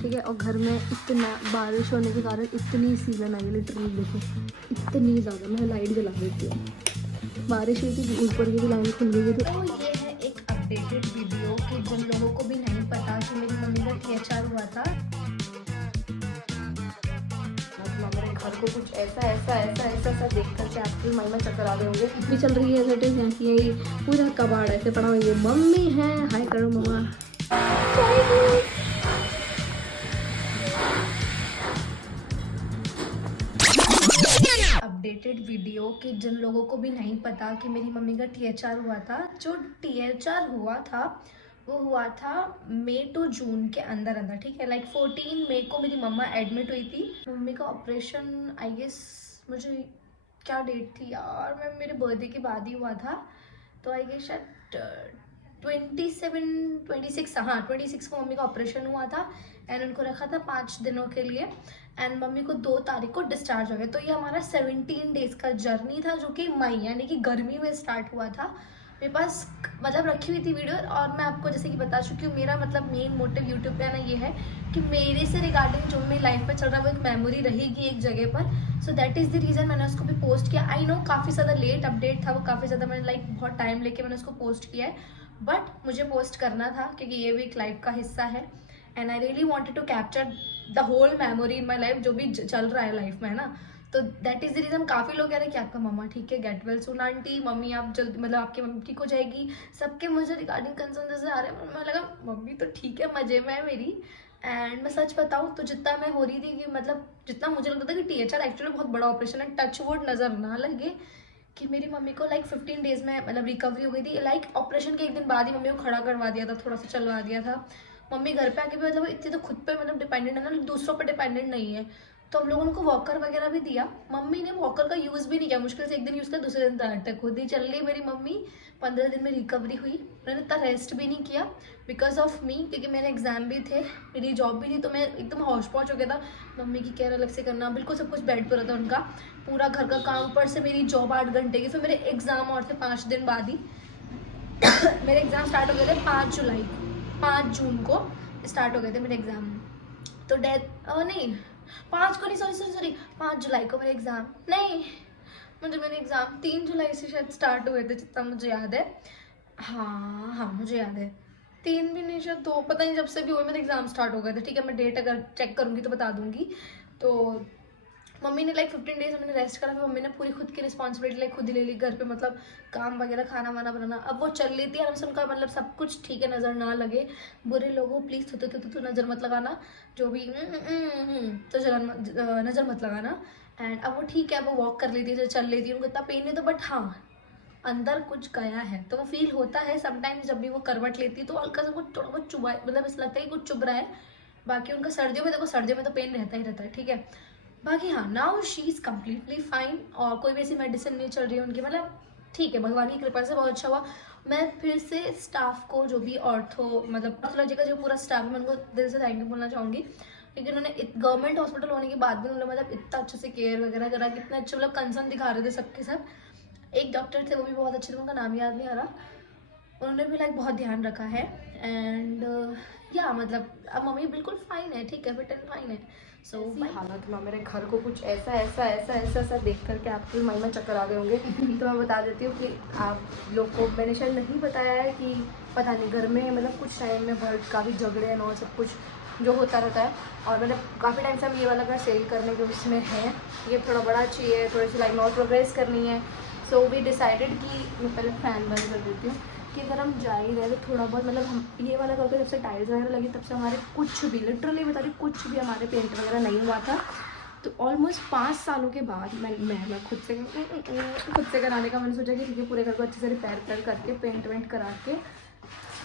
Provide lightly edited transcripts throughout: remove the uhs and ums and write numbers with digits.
ठीक है। और घर में इतना बारिश होने के कारण इतनी सीलन आई, लिटरली देखो इतनी ज़्यादा। मैं लाइट जला देती हूँ, बारिश हुई थी, ऊपर की भी लाइन खुल गई थी। तो ये है एक अपडेटेड वीडियो कि जिन लोगों को भी नहीं पता कि मेरी मम्मी का THR हुआ था। मेरे घर को कुछ ऐसा देख करके आपकी माई में चक्कर आ गए होंगे। भी चल रही है सेटिंग है कि यही पूरा कबाड़ ऐसे पड़ा हुआ। ये मम्मी है, हाय करो मम्मा। अपडेटेड वीडियो कि जिन लोगों को भी नहीं पता कि मेरी मम्मी का THR हुआ था। जो THR हुआ था वो हुआ था मई टू जून के अंदर अंदर, ठीक है। लाइक 14 मई को मेरी मम्मा एडमिट हुई थी। मम्मी का ऑपरेशन आई गेस, मुझे क्या डेट थी यार, मैं मेरे बर्थडे के बाद ही हुआ था। तो आई गेस शायद 26 हाँ 26 को मम्मी का ऑपरेशन हुआ था एंड उनको रखा था 5 दिनों के लिए एंड मम्मी को 2 तारीख को डिस्चार्ज हो गया। तो ये हमारा 17 डेज का जर्नी था जो कि मई यानी कि गर्मी में स्टार्ट हुआ था। मेरे पास मतलब रखी हुई थी वीडियो और मैं आपको जैसे कि बता चुकी हूँ, मेरा मतलब मेन मोटिव यूट्यूब पे आना ये है कि मेरे से रिगार्डिंग जो मेरी लाइफ में चल रहा है वो एक मेमोरी रहेगी एक जगह पर। So that is the reason मैंने उसको भी पोस्ट किया। आई नो काफ़ी ज़्यादा लेट अपडेट था वो, काफ़ी ज़्यादा मैंने लाइक बहुत टाइम लेके मैंने उसको पोस्ट किया है, बट मुझे पोस्ट करना था क्योंकि ये भी एक लाइफ का हिस्सा है and I really wanted to capture the whole memory in my life जो भी चल रहा है लाइफ में, है ना। तो दैट इज़ द रीज़न। काफ़ी लोग कह रहे हैं कि आपका मम्मा ठीक है, get well soon aunty, mummy आप जल्दी मतलब आपकी मम्मी ठीक हो जाएगी। सबके मुझे रिगार्डिंग कंसर्न जैसे आ रहे हैं, मैं लगा मम्मी तो ठीक है, मज़े में है मेरी। एंड मैं सच बताऊँ तो जितना मैं हो रही थी कि मतलब जितना मुझे लगता था कि THR एक्चुअली बहुत बड़ा ऑपरेशन है, टच वुड नज़र ना लगे कि मेरी मम्मी को लाइक 15 डेज में मतलब रिकवरी हो गई थी। लाइक ऑपरेशन के एक दिन बाद ही मम्मी को खड़ा करवा दिया था, थोड़ा सा चलवा दिया था। मम्मी घर पे आके भी मतलब इतनी तो खुद पे मतलब डिपेंडेंट है ना, दूसरों पे डिपेंडेंट नहीं है। तो हम लोगों ने उनको वॉकर वगैरह भी दिया। मम्मी ने वॉकर का यूज़ भी नहीं किया, मुश्किल से एक दिन यूज़ किया, दूसरे दिन तक खुद ही चल ली मेरी मम्मी। 15 दिन में रिकवरी हुई। मैंने इतना रेस्ट भी नहीं किया बिकॉज ऑफ मी, क्योंकि मेरे एग्जाम भी थे, मेरी जॉब भी थी, तो मैं एकदम हौश पौच हो गया था। मम्मी की केयर अलग से करना, बिल्कुल सब कुछ बेड पर था उनका, पूरा घर का काम, ऊपर से मेरी जॉब 8 घंटे की, फिर मेरे एग्जाम और थे 5 दिन बाद ही। मेरे एग्जाम स्टार्ट हो गए थे 5 जून को स्टार्ट हो गए थे मेरे एग्जाम। तो नहीं 5 को नहीं, सॉरी 5 जुलाई को मेरे एग्जाम नहीं, मुझे मेरे एग्जाम 3 जुलाई से शायद स्टार्ट हुए थे जितना मुझे याद है। हाँ मुझे याद है, 3 भी नहीं शायद 2, पता नहीं, जब से भी हुए मेरे एग्जाम स्टार्ट हो गए थे, ठीक है। मैं डेट अगर चेक करूँगी तो बता दूंगी। तो मम्मी ने लाइक 15 डेज मैंने रेस्ट करा, फिर मम्मी ने पूरी खुद की रिस्पॉन्सिबिलिटी लाइक खुद ही ले ली घर पे, मतलब काम वगैरह, खाना वाना बनाना। अब वो चल लेती है आराम से, उनका मतलब सब कुछ ठीक है, नज़र ना लगे। बुरे लोगों प्लीज़ तो नज़र मत लगाना, जो भी तो नज़र मत लगाना। एंड अब वो ठीक है, वो वॉक कर लेती है, चल लेती है, उनको इतना पेन नहीं था, बट हाँ अंदर कुछ गया है तो वो फील होता है समटाइम्स। जब भी वो करवट लेती है तो हल्का सा कुछ थोड़ा बहुत चुभा, मतलब ऐसा लगता है कि कुछ चुभ रहा है। बाकी उनका सर्दियों में, देखो सर्दियों में तो पेन रहता ही रहता है, ठीक है। बाकी हाँ now she is completely fine और कोई भी ऐसी मेडिसिन नहीं चल रही है उनकी, मतलब ठीक है, भगवान की कृपा से बहुत अच्छा हुआ। मैं फिर से स्टाफ को, जो भी ऑर्थो मतलब पैथोलॉजी का जो पूरा स्टाफ है, मैं उनको दिल से थैंक यू बोलना चाहूँगी, क्योंकि उन्होंने गवर्नमेंट हॉस्पिटल होने के बाद भी उन्होंने मतलब इतना अच्छे से केयर वगैरह करा, कितना अच्छे मतलब कंसर्न दिखा रहे थे सबके सब। एक डॉक्टर थे वो भी बहुत अच्छे थे, उनका नाम याद नहीं आ रहा, उन्होंने भी लाइक बहुत ध्यान रखा है। एंड या मतलब अब मम्मी बिल्कुल फाइन है, ठीक है, फिट एंड फाइन है। सो हालत में मेरे घर को कुछ ऐसा देख करके आपके माइंड में चक्कर आ गए होंगे। तो मैं बता देती हूँ कि आप लोग को मैंने शायद नहीं बताया है कि पता नहीं घर में मतलब कुछ टाइम में बहुत काफ़ी झगड़े और सब कुछ जो होता रहता है। और मतलब काफ़ी टाइम से हम ये वाला घर सेल करने के उसमें है, ये थोड़ा बड़ा चाहिए, थोड़ी सी लाइक और प्रोग्रेस करनी है। सो वी डिसाइडेड कि मैं पहले फैन बंद कर देती हूँ कि अगर हम जा ही रहे तो थोड़ा बहुत मतलब हम ये वाला करके, जब से टाइल्स वगैरह लगी तब से हमारे कुछ भी, लिटरली बता रही, कुछ भी हमारे पेंट वगैरह नहीं हुआ था। तो ऑलमोस्ट 5 सालों के बाद मैं खुद से कराने का मैंने सोचा कि ठीक है, पूरे घर को अच्छे से रिपेयर करके पेंट वेंट करा के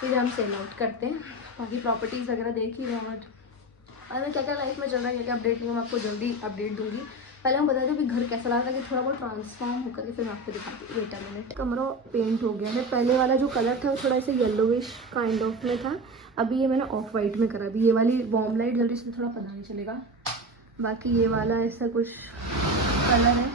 फिर हम सेल आउट करते हैं। बाकी प्रॉपर्टीज़ वगैरह देख ही रहे हैं और क्या क्या लाइफ में चल रहा है, क्या क्या अपडेट नहीं, मैं आपको जल्दी अपडेट दूँगी। पहले हम बता दें कि घर कैसा लगा था, कि थोड़ा बहुत ट्रांसफॉर्म होकर के फिर मैं आपको दिखाती हूँ। Wait a minute. कमरा पेंट हो गया है। पहले वाला जो कलर था वो थोड़ा ऐसे येलोविश काइंड ऑफ में था, अभी ये मैंने ऑफ वाइट में करा। अभी ये वाली वार्म लाइट जल्दी से थोड़ा पता नहीं चलेगा, बाकी ये वाला ऐसा कुछ कलर है।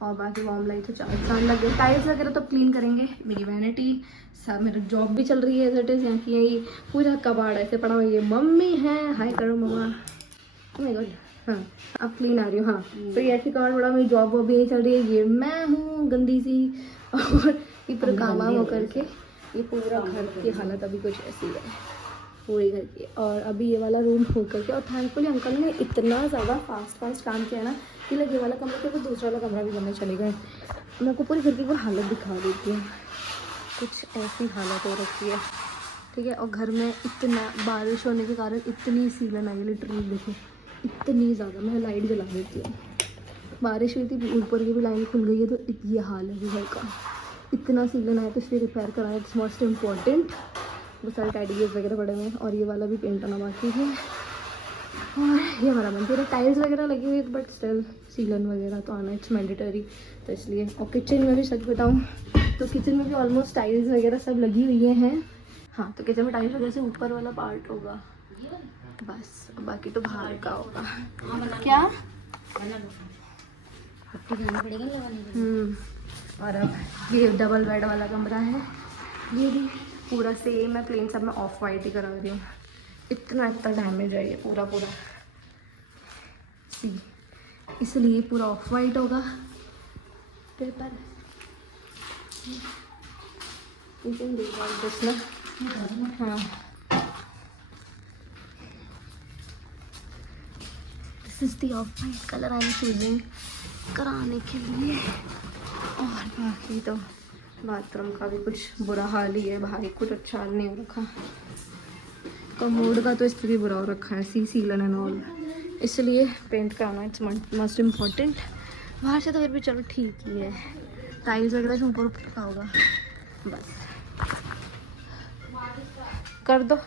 और बाकी वार्म लाइट तो 4 चांद लग गए। टाइल्स वगैरह तो क्लीन करेंगे। मेरी वैनिटी सब, मेरी जॉब भी चल रही है एज इट इज़। यहाँ की यही पूरा कबाड़ ऐसे पड़ा हुआ। ये मम्मी है, हाय करो मम्मा। ओह माय गॉड, हाँ अब क्लीन आ रही हूँ। हाँ तो ये ऐसी कबाड़ पड़ा, मेरी जॉब वो भी नहीं चल रही है। ये मैं हूँ गंदी सी, और ये पूरा काम वाम हो करके ये पूरा घर की हालत अभी कुछ ऐसी है पूरी घर की। और अभी ये वाला रूम हो करके, और थैंकफुली अंकल ने इतना ज़्यादा फास्ट काम किया ना कि लगे ये वाला कमरा के, तो दूसरा वाला कमरा भी करने चले गए। मैं आपको पूरी घर की वो हालत दिखा देती हूँ। कुछ ऐसी हालत हो रखी है, ठीक है। और घर में इतना बारिश होने के कारण इतनी सीलन आई है, लिटरली देखो इतनी ज़्यादा। मैं लाइट जला देती हूँ। बारिश हुई थी, ऊपर की भी लाइन खुल गई है, तो ये हाल है घर का। इतना सीलन आया तो इसलिए रिपेयर कराया, इट्स मोस्ट इम्पॉर्टेंट। वो सारे टाइडीज वगैरह पड़े हुए हैं, और ये वाला भी पेंट आना बाकी है। और ये हमारा मंदिर है, टाइल्स वगैरह लगी हुई है, बट स्टिल सीलन वगैरह तो आना इट्स मैंडेटरी, तो इसलिए। और किचन में भी सच बताऊँ तो किचन में भी ऑलमोस्ट टाइल्स वगैरह सब लगी हुई हैं। हाँ तो किचन में टाइल्स वगैरह से ऊपर वाला पार्ट होगा बस, बाकी तो बाहर का होगा। क्या और अब ये डबल बेड वाला कमरा है, ये भी पूरा सेम है, प्लेन सब मैं ऑफ वाइट ही करा रही हूँ। इतना डैमेज है ये पूरा सी, इसलिए पूरा ऑफ वाइट होगा। पेपर हाँ this is the of white colour I am choosing कराने के लिए। और बाकी तो बाथरूम का भी कुछ बुरा हाल ही है भाई, कुछ अच्छा हाल नहीं हो रखा। कमोड का तो स्थिति बुरा हो रखा है, सीलन एंड ऑल, इसलिए पेंट कराना इट्स मोस्ट इम्पॉर्टेंट। बाहर से तो फिर भी चलो ठीक ही है, टाइल्स वगैरह से ऊपर का होगा बस। कर दो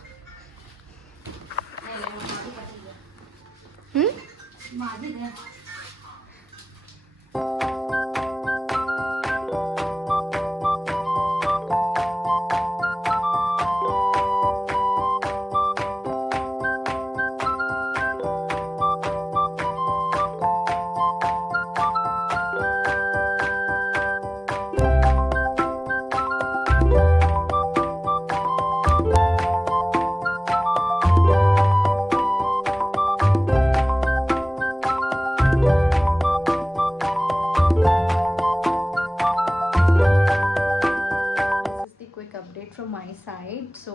फ्रॉम माई साइड। सो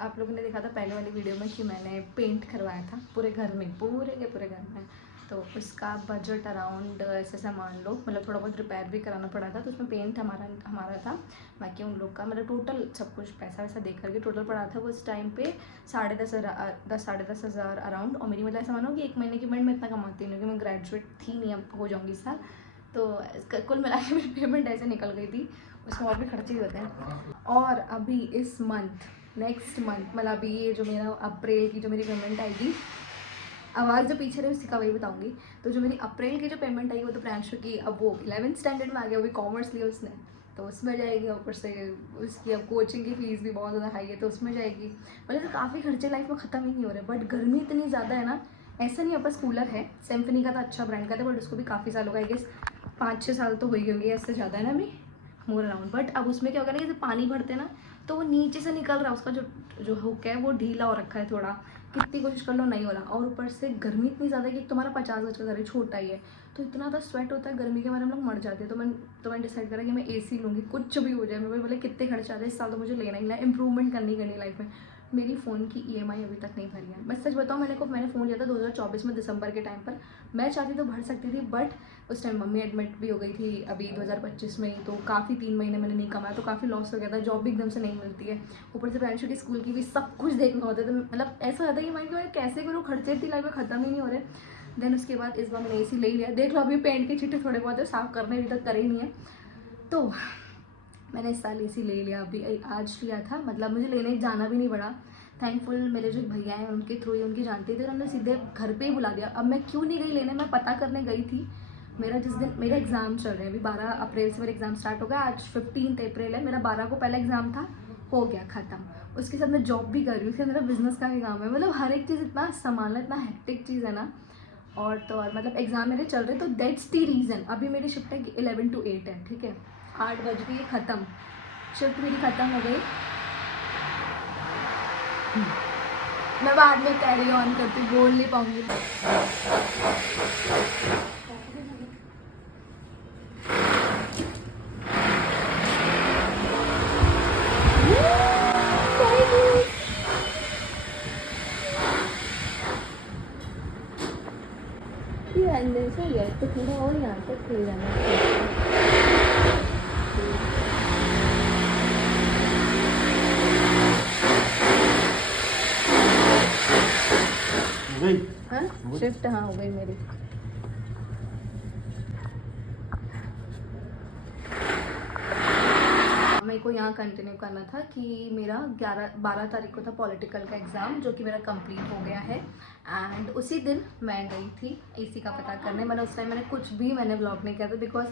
आप लोगों ने देखा था पहले वाली वीडियो में कि मैंने पेंट करवाया था पूरे घर में, पूरे घर में। तो उसका बजट अराउंड ऐसे मान लो, मतलब थोड़ा बहुत रिपेयर भी कराना पड़ा था, तो उसमें पेंट हमारा था, बाकी उन लोग का, मतलब टोटल सब कुछ पैसा वैसा देख करके टोटल पड़ा था वो उस टाइम पे 10,500 अराउंड। और मेरी मतलब ऐसा मानो कि 1 महीने की पेमेंट मैं इतना कमाती नहीं, क्योंकि मैं ग्रेजुएट थी नहीं, अब हो जाऊँगी इस साल, तो कुल मिला के मेरी पेमेंट ऐसे निकल गई थी। उसमें और भी खर्चे ही होते हैं। और अभी इस मंथ, नेक्स्ट मंथ, मतलब अभी ये जो मेरा अप्रैल की जो मेरी पेमेंट आएगी, आवाज़ जो पीछे रही उसकी का वही बताऊंगी। तो जो मेरी अप्रैल की जो पेमेंट आई वो तो प्रांशु की, अब वो 11th स्टैंडर्ड में आ गया, वो भी कॉमर्स लिया उसने, तो उसमें जाएगी। ऊपर से उसकी अब कोचिंग की फ़ीस भी बहुत ज़्यादा हाई है, तो उसमें जाएगी। मतलब तो काफ़ी खर्चे लाइफ में ख़त्म ही नहीं हो रहे। बट गर्मी इतनी ज़्यादा है ना, ऐसा नहीं, बस कूलर है, सिम्फनी का था, अच्छा ब्रांड का था, बट उसको भी काफ़ी साल हो गए, आई गेस 5-6 साल तो हो ही होंगे, इससे ज़्यादा है ना अभी, मोर अराउंड। बट अब उसमें क्या होगा ना, जैसे पानी भरते ना तो वो नीचे से निकल रहा है, उसका जो हुक है वो ढीला हो रखा है थोड़ा, कितनी कोशिश कर लो नहीं हो रहा। और ऊपर से गर्मी इतनी ज़्यादा है कि तुम्हारा 50 गज का घर है, छोटा ही है, तो इतना ज़्यादा स्वेट होता है गर्मी के बारे में, हम लोग मर जाते हैं। तो मैंने डिसाइड करा कि मैं AC लूँगी, कुछ भी हो जाए। मैं बोले कितने खर्च आ रहे हैं इस साल, तो मुझे लेना ही लेना, इंप्रूवमेंट करनी लाइफ में। मेरी फ़ोन की EMI अभी तक नहीं भरी है। मैं सच बताऊँ, मैंने फ़ोन लिया था 2024 में दिसंबर के टाइम पर। मैं चाहती तो भर सकती थी, बट उस टाइम मम्मी एडमिट भी हो गई थी अभी 2025 में ही, तो काफ़ी 3 महीने मैंने नहीं कमाया, तो काफ़ी लॉस हो गया था। जॉब भी एकदम से नहीं मिलती है, ऊपर से प्रांशु की स्कूल की भी सब कुछ देखना होता है, तो मतलब ऐसा होता है कि माइंड में कैसे करूँ, खर्चे इतनी लाइफ में ख़त्म ही नहीं हो रहे। देन उसके बाद इस बार मैंने AC ले लिया। देख लो अभी पेंट के छिट्टे थोड़े बहुत है, साफ़ करने अभी तक करे ही नहीं है, तो मैंने इस साल AC ले लिया। अभी आज लिया था, मतलब मुझे लेने जाना भी नहीं पड़ा। थैंकफुल मेरे जो भैया हैं उनके थ्रू ही, उनकी जानती थी, उन्होंने सीधे घर पे ही बुला दिया। अब मैं क्यों नहीं गई लेने, मैं पता करने गई थी। मेरा जिस दिन मेरे एग्ज़ाम चल रहे हैं, अभी 12 अप्रैल से मेरे एग्ज़ाम स्टार्ट हो गया, आज 15 अप्रैल है, मेरा 12 को पहला एग्ज़ाम था, हो गया ख़त्म। उसके साथ मैं जॉब भी कर रही हूँ, उसके मेरा बिज़नेस का भी काम है, मतलब हर एक चीज़ इतना संभालना, इतना हेक्टिक चीज़ है ना, और तो और मतलब एग्ज़ाम मेरे चल रहे, तो दैट्स द रीज़न। अभी मेरी शिफ्ट है 11 to 8 है, ठीक है, 8 बज गई ख़त्म, शिफ्ट मेरी ख़त्म हो गई। मैं बाद में कैरी ऑन करती, बोल नहीं पाऊँगी। ये अंदर से है तो थोड़ा और यहाँ तक खुल जाना गई। हाँ शिफ्ट हाँ हो गई मेरी। मेरे को यहाँ कंटिन्यू करना था कि मेरा 12 तारीख को था पॉलिटिकल का एग्ज़ाम, जो कि मेरा कंप्लीट हो गया है। एंड उसी दिन मैं गई थी एसी का पता करने। मैंने उस टाइम मैंने कुछ भी व्लॉग नहीं किया था, बिकॉज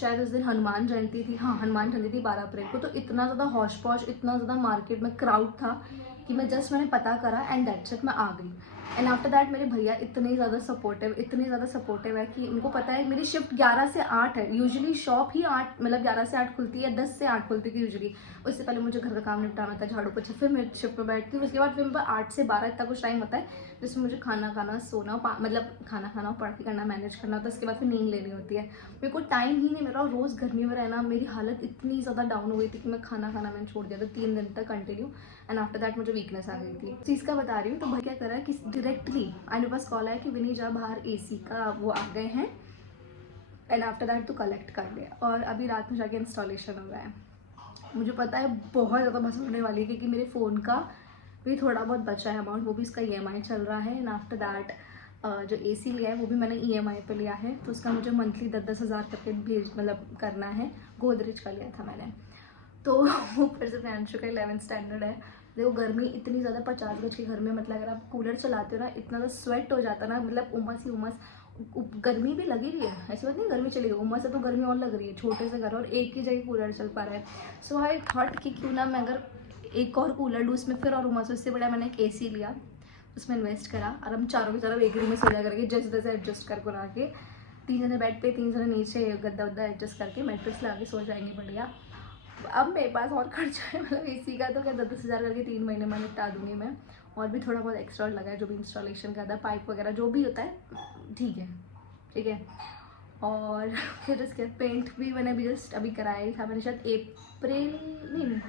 शायद उस दिन हनुमान जयंती थी। हाँ हनुमान जयंती थी 12 अप्रैल को। तो इतना ज़्यादा हौश पौश, इतना ज़्यादा मार्केट में क्राउड था कि मैंने पता करा एंड दैट्स इट, मैं आ गई। एंड आफ्टर दैट मेरे भैया इतने ज़्यादा सपोर्टिव है कि उनको पता है मेरी शिफ्ट 11 से 8 है। यूजुअली शॉप ही 8 मतलब 11 से 8 खुलती है, 10 से 8 खुलती थी यूजुअली। उससे पहले मुझे घर का काम निपटाना था, झाड़ू पोछा, फिर मैं शिफ्ट में बैठती हूँ। उसके बाद फिर मेरे 8 से 12 इतना कुछ टाइम होता है जिसमें मुझे खाना खाना, सोना, मतलब खाना खाना, पढ़ाई करना, मैनेज करना होता है। उसके बाद फिर नींद लेनी होती है। मेरे को टाइम ही नहीं मिल रहा। रोज़ गर्मी में रहना, मेरी हालत इतनी ज़्यादा डाउन हो गई थी कि मैं खाना खाना मैंने छोड़ दिया था 3 दिन तक कंटिन्यू। एंड आफ्टर दैट मुझे वीकनेस आ गई थी। चीज़ का बता रही हूँ। तो भाई क्या करा कि डायरेक्टली मेरे पास कॉल आया कि विनी जा बाहर एसी का वो आ गए हैं, एंड आफ्टर दैट तो कलेक्ट कर लिया। और अभी रात में जाके इंस्टॉलेशन हो रहा है। मुझे पता है बहुत ज़्यादा बस होने वाली है, क्योंकि मेरे फ़ोन का भी थोड़ा बहुत बचा है अमाउंट, वो भी इसका EMI चल रहा है। एंड आफ्टर दैट जो AC लिया है वो भी मैंने EMI पे लिया है, तो उसका मुझे मंथली 10-10 हज़ार करके मतलब करना है। गोदरेज का लिया था मैंने। तो ऊपर से फ्रेंड्स का 11th स्टैंडर्ड है। देखो गर्मी इतनी ज़्यादा, 50 गज के घर में मतलब अगर आप कूलर चलाते हो ना, इतना ज़्यादा स्वेट हो जाता ना, मतलब उमस ही उमस। गर्मी भी लगी रही है, ऐसी बात नहीं गर्मी चली गई, उमस है तो गर्मी और लग रही है। छोटे से घर और एक ही जगह कूलर चल पा रहा है। सो आई थॉट कि क्यों ना मैं अगर एक और कूलर लूँ उसमें फिर और उमस, उससे बड़ा मैंने एक AC लिया, उसमें इन्वेस्ट करा और हम चारों की तरफ एक रूम में सो जा करके जैसे तैसे एडजस्ट कर बना के, 3 जने बेड पे, 3 जने नीचे गद्दा वद्दा एडजस्ट करके मैट्रेस लगा के सो जाएंगे बढ़िया। अब मेरे पास और खर्चा है, मतलब AC का तो क्या 10-10 हज़ार करके 3 महीने में निपटा दूंगी मैं। और भी थोड़ा बहुत एक्स्ट्रा लगा है, जो भी इंस्टॉलेशन का था, पाइप वगैरह जो भी होता है, ठीक है। और फिर उसके पेंट भी मैंने अभी जस्ट अभी कराया ही था। मैंने शायद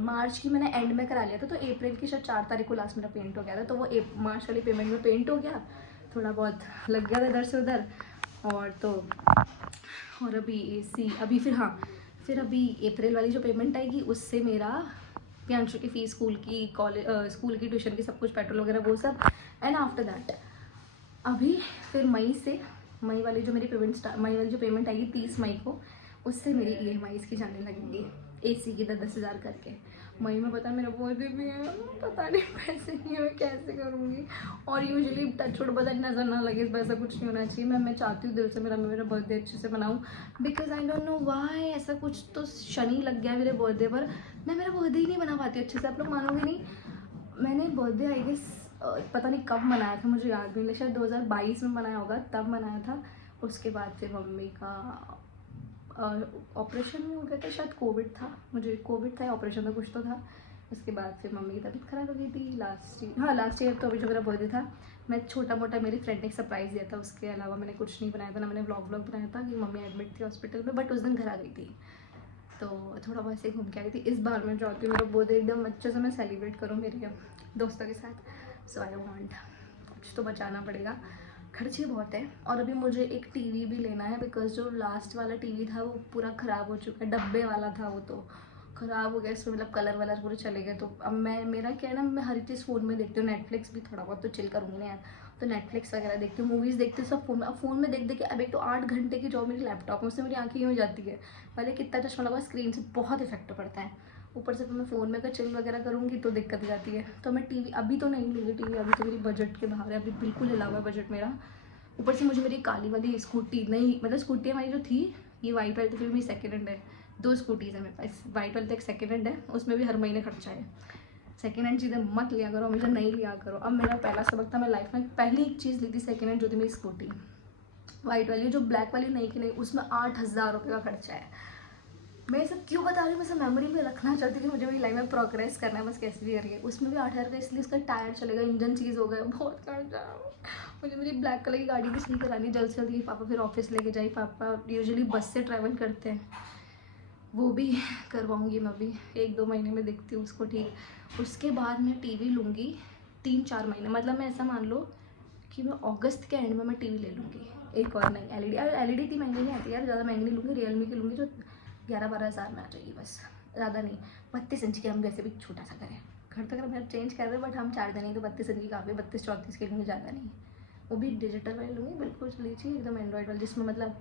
मार्च की मैंने एंड में करा लिया था, तो अप्रैल की शायद 4 तारीख को लास्ट मेरा पेंट हो गया था। तो वो मार्च वाली पेमेंट में पेंट हो गया, थोड़ा बहुत लग गया था इधर से उधर। और अभी AC अभी फिर अभी अप्रैल वाली जो पेमेंट आएगी उससे मेरा प्रियांशु की फ़ीस, स्कूल की, कॉलेज, स्कूल की, ट्यूशन की, सब कुछ, पेट्रोल वगैरह वो सब। एंड आफ्टर दैट अभी फिर मई वाली जो पेमेंट आएगी 30 मई को, उससे मेरी EMI की जाने लगेंगी AC की 10-10 हज़ार करके। मई में पता मेरा बर्थडे भी है, पता नहीं पैसे नहीं है मैं कैसे करूँगी। और यूजुअली टचवुड बदल नज़र ना लगे, वैसा कुछ नहीं होना चाहिए। मैं चाहती हूँ दिल से मेरा बर्थडे अच्छे से मनाऊँ, because I don't know why ऐसा कुछ तो शनि लग गया मेरे बर्थडे पर। मैं मेरा बर्थडे ही नहीं मना पाती अच्छे से, आप लोग मानोगे नहीं। मैंने बर्थडे आई गेस पता नहीं कब मनाया था, मुझे याद नहीं, शायद 2022 में मनाया होगा, तब मनाया था। उसके बाद फिर मम्मी का ऑपरेशन में हो गया था, शायद कोविड था, मुझे कोविड था या ऑपरेशन था, कुछ तो था। उसके बाद फिर मम्मी की तबीयत ख़राब हो गई थी लास्ट ईयर। तो अभी जो मेरा बर्थडे था, मैं छोटा मोटा मेरी फ्रेंड ने एक सरप्राइज़ दिया था, उसके अलावा मैंने कुछ नहीं बनाया था। ना मैंने व्लॉग बनाया था कि मम्मी एडमिट थी हॉस्पिटल में, बट उस दिन घर आ गई थी, तो थोड़ा बहुत ऐसे घूम के आ गई थी। इस बार मैं चाहती हूँ मेरा बर्थडे एकदम अच्छे से मैं सेलिब्रेट करूँ मेरे दोस्तों के साथ। सो आई वांट, कुछ तो बचाना पड़ेगा, खर्चे बहुत है। और अभी मुझे एक TV भी लेना है, बिकॉज जो लास्ट वाला TV था वो पूरा ख़राब हो चुका है, डब्बे वाला था, वो तो ख़राब हो गया, इसमें मतलब कलर वलर पूरे चले गए। तो अब मेरा क्या है ना, मैं हर चीज़ फ़ोन में देखती हूँ। नेटफ्लिक्स भी थोड़ा बहुत तो चिल करूँगी ना यार, तो नेटफ्लिक्स वगैरह देखती हूँ, मूवीज़ देखती हूँ, सब फ़ोन में। अब फ़ोन में देख के अब एक तो 8 घंटे की जॉब मेरी लैपटॉप में, उससे मेरी आँखें ही हो जाती है। पहले कितना चश्मा लगा, स्क्रीन से बहुत इफेक्ट पड़ता है। ऊपर से मैं फ़ोन में अगर चिल वगैरह करूँगी तो दिक्कत जाती है। तो मैं TV अभी तो नहीं लूँगी TV, अभी तो मेरी बजट के बाहर है, अभी बिल्कुल हिला हुआ है बजट मेरा। ऊपर से मुझे मेरी काली वाली स्कूटी नहीं, मतलब स्कूटी हमारी जो थी, ये वाइट वाली तो मेरी सेकेंड हैंड है। 2 स्कूटीज़ है मेरे पास, वाइट वाली तो एक सेकेंड हैंड है, उसमें भी हर महीने खर्चा है। सेकेंड हैंड चीज़ें मत लिया करो, हमेशा नहीं लिया करो। अब मेरा पहला सबक था, मैं लाइफ में पहली एक चीज़ ली थी सेकेंड हैंड, जो थी मेरी स्कूटी वाइट वाली, जो ब्लैक वाली नहीं की नहीं, उसमें 8,000 रुपये का खर्चा है। मैं ये सब क्यों बता रही हूँ, मैं सब मेमोरी में रखना चाहती हूँ कि मुझे मेरी लाइफ में प्रोग्रेस करना है, बस कैसे भी करके। उसमें भी 8,000 रुपये, इसलिए उसका टायर चलेगा, इंजन चीज़ हो गया, बहुत खर्चा। मुझे मेरी ब्लैक कलर की गाड़ी भी सही करानी जल्द से जल्द। पापा फिर ऑफिस लेके जाए, पापा यूजुअली बस से ट्रैवल करते हैं, वो भी करवाऊँगी मैं अभी 1-2 महीने में, देखती हूँ उसको ठीक। उसके बाद मैं टीवी लूँगी 3-4 महीने, मतलब मैं ऐसा मान लो कि मैं अगस्त के एंड में मैं टीवी ले लूँगी एक और नई एलईडी। और एलईडी इतनी महंगी नहीं आती यार, ज़्यादा महंगी नहीं लूँगी, रियलमी की लूँगी जो 11-12 हज़ार में आ जाएगी, बस ज़्यादा नहीं। 32 इंच की, हम वैसे भी छोटा सा करें, घर तक हम चेंज कर रहे हैं, बट हम 4 जने, तो 32 इंच की काफ़ी, 32-34 की लूँगी, ज़्यादा नहीं। वो भी डिजिटल वाली लूँगी, बिल्कुल लीजिए एकदम एंड्रॉइड वाली, जिसमें मतलब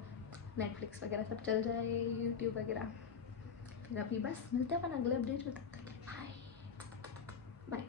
नेटफ्लिक्स वगैरह सब चल जाए, यूट्यूब वगैरह। फिर अभी बस मिलते हैं अपन अगले अपडेट में, तब तक बाय बाय।